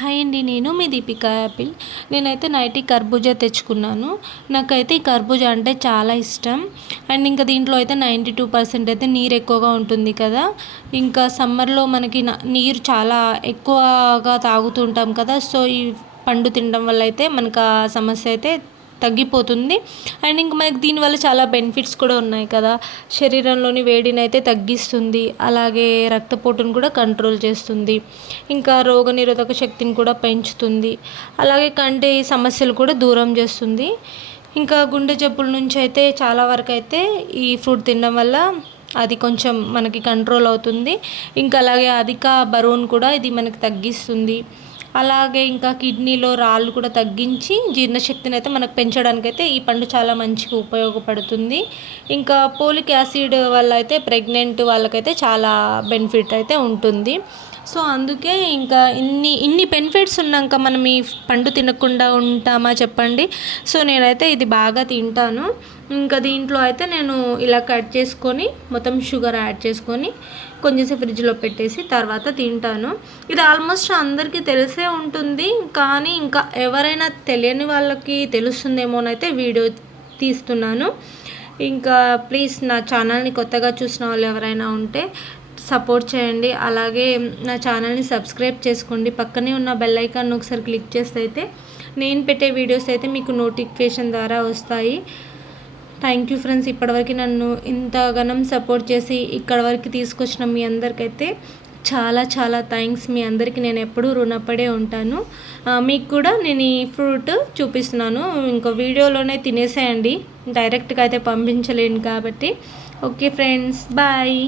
Hi అండి, నేను మీ Deepika Apple. నేనైతే నైట్కి కర్బూజా తెచ్చుకున్నాను. నాకైతే ఈ కర్బూజా అంటే చాలా ఇష్టం. అండ్ ఇంకా దీంట్లో అయితే 92% అయితే నీరు ఎక్కువగా ఉంటుంది కదా. ఇంకా సమ్మర్లో మనకి నీరు చాలా ఎక్కువగా తాగుతుంటాం కదా. సో ఈ పండు తినడం వల్ల అయితే మనకు ఆ సమస్య అయితే తగ్గిపోతుంది. అండ్ ఇంక మనకి దీనివల్ల చాలా బెనిఫిట్స్ కూడా ఉన్నాయి కదా. శరీరంలోని వేడిని అయితే తగ్గిస్తుంది, అలాగే రక్తపోటును కూడా కంట్రోల్ చేస్తుంది, ఇంకా రోగనిరోధక శక్తిని కూడా పెంచుతుంది, అలాగే కంటి సమస్యలు కూడా దూరం చేస్తుంది. ఇంకా గుండె జబ్బుల నుంచి అయితే చాలా వరకు అయితే ఈ ఫ్రూట్ తినడం వల్ల అది కొంచెం మనకి కంట్రోల్ అవుతుంది. ఇంకా అలాగే అధిక బరువును కూడా ఇది మనకి తగ్గిస్తుంది. అలాగే ఇంకా కిడ్నీలో రాళ్ళు కూడా తగ్గించి జీర్ణశక్తిని అయితే మనకు పెంచడానికైతే ఈ పండు చాలా మంచిగా ఉపయోగపడుతుంది. ఇంకా పోలిక్ యాసిడ్ వల్ల అయితే ప్రెగ్నెంట్ వాళ్ళకైతే చాలా బెనిఫిట్ అయితే ఉంటుంది. సో అందుకే ఇంకా ఇన్ని బెనిఫిట్స్ ఉన్నాక మనం ఈ పండు తినకుండా ఉంటామా చెప్పండి. సో నేనైతే ఇది బాగా తింటాను. ఇంకా దీంట్లో అయితే నేను ఇలా కట్ చేసుకొని మొత్తం షుగర్ యాడ్ చేసుకొని కొంచెంసేపు ఫ్రిడ్జ్లో పెట్టేసి తర్వాత తింటాను. ఇది ఆల్మోస్ట్ అందరికీ తెలిసే ఉంటుంది, కానీ ఇంకా ఎవరైనా తెలియని వాళ్ళకి తెలుస్తుందేమోనైతే వీడియో తీస్తున్నాను. ఇంకా ప్లీజ్ నా ఛానల్ని కొత్తగా చూసిన వాళ్ళు ఎవరైనా ఉంటే సపోర్ట్ చేయండి. అలాగే నా ఛానల్ని సబ్స్క్రైబ్ చేసుకోండి. పక్కనే ఉన్న బెల్ ఐకాన్ ఒకసారి క్లిక్ చేస్తే అయితే నేను పెట్టే వీడియోస్ అయితే మీకు నోటిఫికేషన్ ద్వారా వస్తాయి. థ్యాంక్ యూ ఫ్రెండ్స్, ఇప్పటివరకు నన్ను ఇంతగానం సపోర్ట్ చేసి ఇక్కడ వరకు తీసుకొచ్చిన మీ అందరికైతే చాలా చాలా థ్యాంక్స్. మీ అందరికీ నేను ఎప్పుడూ రుణపడే ఉంటాను. మీకు కూడా నేను ఈ ఫ్రూట్ చూపిస్తున్నాను. ఇంకో వీడియోలోనే తినేసేయండి, డైరెక్ట్గా అయితే పంపించలేను కాబట్టి. Okay friends, bye.